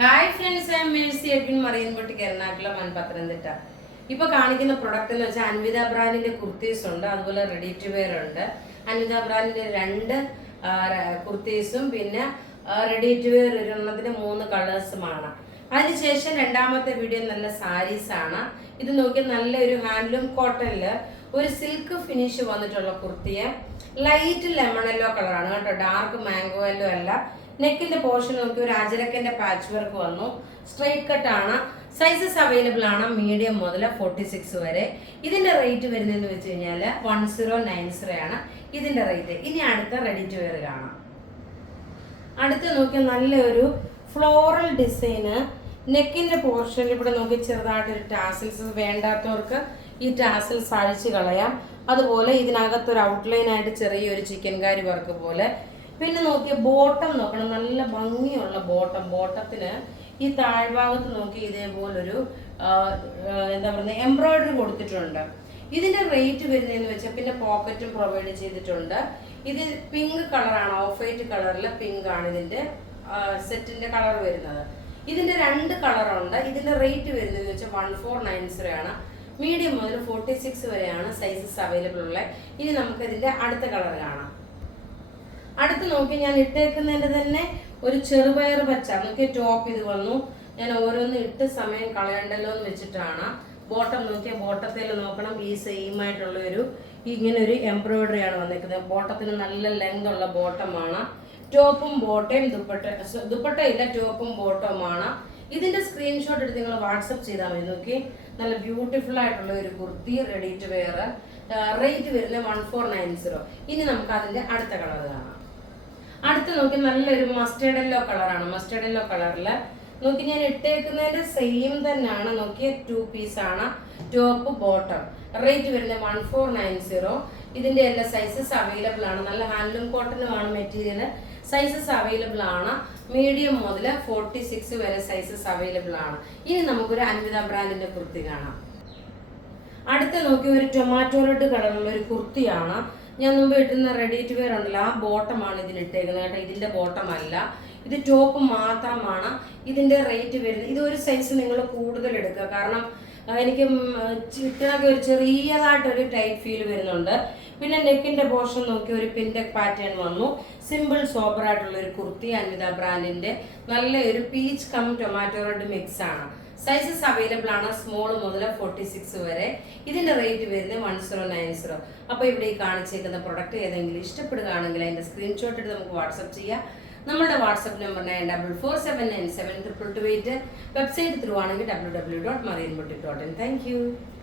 Hi friends, I am Mercy Edwin മറിയൻപൊട്ടിക്ക് എറണാകുളം പത്തനംതിട്ട. ഇപ്പോൾ കാണിക്കുന്ന പ്രൊഡക്റ്റ് എന്ന് വെച്ചാൽ അൻവിത ബ്രാൻഡിന്റെ കുർത്തീസ് ഉണ്ട്, അതുപോലെ റെഡി ടു വെയർ ഉണ്ട്. അൻവിത ബ്രാൻഡിന്റെ 2 കുർത്തീസും പിന്നെ റെഡി ടു വെയർ ഒരെണ്ണത്തിന് 3 കളേഴ്സുമാണ്. അതിനുശേഷം രണ്ടാമത്തെ വീഡിയോ നല്ല സാരീസ് ആണ്. ഇത് നോക്കി നല്ലൊരു ഹാൻഡ്ലൂം കോട്ടണില് ഒരു സിൽക്ക് ഫിനിഷ് വന്നിട്ടുള്ള കുർത്തിയെ ലൈറ്റ് ലെമൺ യെല്ലോ കളറാണ് കേട്ടോ, ഡാർക്ക് മാംഗോ യെല്ലോ അല്ല. നെക്കിന്റെ പോർഷൻ നോക്കി ഒരു അജരക്കന്റെ പാച്ച് വർക്ക് വന്നു. സ്ട്രൈറ്റ് കട്ട് ആണ്. സൈസസ് അവൈലബിൾ ആണ് മീഡിയം മുതൽ 46 വരെ. ഇതിന്റെ റേറ്റ് വരുന്നതെന്ന് വെച്ച് കഴിഞ്ഞാൽ 1090 ആണ് ഇതിന്റെ റേറ്റ്. ഇനി അടുത്ത റെഡി ടു വെയർ കാണാം. അടുത്ത് നോക്കി നല്ലൊരു ഫ്ലോറൽ ഡിസൈന്. നെക്കിന്റെ പോർഷനിൽ ഇവിടെ നോക്കി ചെറുതായിട്ടൊരു ടാസിൽസ് വേണ്ടാത്തവർക്ക് ഈ ടാസിൽസ് അഴിച്ച് കളയാം. അതുപോലെ ഇതിനകത്തൊരു ഔട്ട്ലൈൻ ആയിട്ട് ചെറിയൊരു ചിക്കൻ കാരി വർക്ക് പോലെ. പിന്നെ നോക്കിയ ബോട്ടം നോക്കണം, നല്ല ഭംഗിയുള്ള ബോട്ടത്തിന് ഈ താഴ്ഭാഗത്ത് നോക്കി ഇതേപോലൊരു എന്താ പറയുക എംബ്രോയിഡറി കൊടുത്തിട്ടുണ്ട്. ഇതിന്റെ റേറ്റ് വരുന്നതെന്ന് വെച്ചാൽ പിന്നെ പോക്കറ്റും പ്രൊവൈഡ് ചെയ്തിട്ടുണ്ട്. ഇത് പിങ്ക് കളറാണ്, ഓഫ് വൈറ്റ് കളറിലെ പിങ്ക് ആണ് ഇതിന്റെ സെറ്റിന്റെ കളർ വരുന്നത്. ഇതിന്റെ 2 കളറുണ്ട്. ഇതിന്റെ റേറ്റ് വരുന്നതെന്ന് വെച്ചാൽ 1490 ആണ്. മീഡിയം മുതൽ 46 വരെയാണ് സൈസസ് അവൈലബിൾ ഉള്ളത്. ഇനി നമുക്ക് ഇതിന്റെ അടുത്ത കളർ കാണാം. അടുത്ത് നോക്കി ഞാൻ ഇട്ടേക്കുന്നതിന്റെ തന്നെ ഒരു ചെറുപയർ പച്ച നോക്കിയ ടോപ്പ് ഇത് വന്നു. ഞാൻ ഓരോന്ന് ഇട്ട് സമയം കളയണ്ടല്ലോ എന്ന് വെച്ചിട്ടാണ്. ബോട്ടം നോക്കിയ ബോട്ടത്തിൽ നോക്കണം, ഈ സെയിം ആയിട്ടുള്ള ഇങ്ങനെ ഒരു എംബ്രോയിഡറി ആണ് വന്നിരിക്കുന്നത്. ബോട്ടത്തിന് നല്ല ലെങ്ത് ഉള്ള ബോട്ടമാണ്. ടോപ്പും ബോട്ടയും ദുപ്പട്ട ഇല്ല, ടോപ്പും ബോട്ടവുമാണ്. ഇതിന്റെ സ്ക്രീൻഷോട്ട് എടുത്ത് നിങ്ങൾ വാട്സപ്പ് ചെയ്താൽ മതി. നോക്കി നല്ല ബ്യൂട്ടിഫുൾ ആയിട്ടുള്ള ഒരു kurti ready to wear. Rate വരുന്നത് 1490. ഇനി നമുക്ക് അതിന്റെ അടുത്ത കളർ കാണാം. അടുത്ത് നോക്കി നല്ലൊരു മസ്റ്റേർഡ് യെല്ലോ കളറാണ്. മസ്റ്റേർഡ് യെല്ലോ കളറിൽ നോക്കി ഞാൻ ഇട്ടേക്കുന്നതിന്റെ സെയിം തന്നെയാണ്. നോക്കിയ 2 പീസാണ്, ടോപ്പ് ബോട്ടം. റേറ്റ് വരുന്നത് 1490. ഇതിന്റെ എല്ലാ സൈസസ് അവൈലബിൾ ആണ്. നല്ല ഹാൻഡ്ലൂം കോട്ടനുമാണ് മെറ്റീരിയൽ. സൈസസ് അവൈലബിൾ ആണ് മീഡിയം മുതൽ 46 വരെ സൈസസ് അവൈലബിൾ ആണ്. ഇനി നമുക്കൊരു അൻവിത ബ്രാൻഡിന്റെ കുർത്തി കാണാം. അടുത്ത നോക്കി ഒരു ടൊമാറ്റോ റെഡ് കളറുള്ള ഒരു കുർത്തിയാണ്. ഞാൻ മുമ്പ് ഇട്ടുന്ന റെഡി ടു വെയർ ഉണ്ടല്ലോ, ആ ബോട്ടമാണ് ഇതിന് ഇട്ടേക്കുന്നത് കേട്ടോ. ഇതിന്റെ ബോട്ടം അല്ല, ഇത് ടോപ്പ് മാത്രമാണ്. ഇതിന്റെ റേറ്റ് വരുന്നത്, ഇതൊരു സൈസ് നിങ്ങൾ കൂടുതൽ എടുക്കുക, കാരണം എനിക്ക് ഇട്ടതൊക്കെ ഒരു ചെറിയതായിട്ടൊരു ടൈറ്റ് ഫീൽ വരുന്നുണ്ട്. പിന്നെ നെക്കിന്റെ പോർഷൻ നോക്കി ഒരു പിൻടെക് പാറ്റേൺ വന്നു. സിമ്പിൾ സോബർ ആയിട്ടുള്ള ഒരു കുർത്തി, അൻവിത ബ്രാൻഡിന്റെ നല്ല ഒരു peach cum tomato red mix ആണ്. സൈസസ് അവൈലബിൾ ആണ് സ്മോൾ മുതൽ 46 വരെ. ഇതിന്റെ റേറ്റ് വരുന്നത് 1090. അപ്പോൾ ഇവിടെ ഈ കാണിച്ചേക്കുന്ന പ്രൊഡക്റ്റ് ഏതെങ്കിലും ഇഷ്ടപ്പെടുകയാണെങ്കിൽ അതിന്റെ സ്ക്രീൻഷോട്ട് എടുത്ത് നമുക്ക് വാട്സപ്പ് ചെയ്യാം. നമ്മുടെ വാട്സപ്പ് നമ്പർ 9447972228. വെബ്സൈറ്റ് ത്രൂ ആണെങ്കിൽ www.marianboutique.in. Thank you.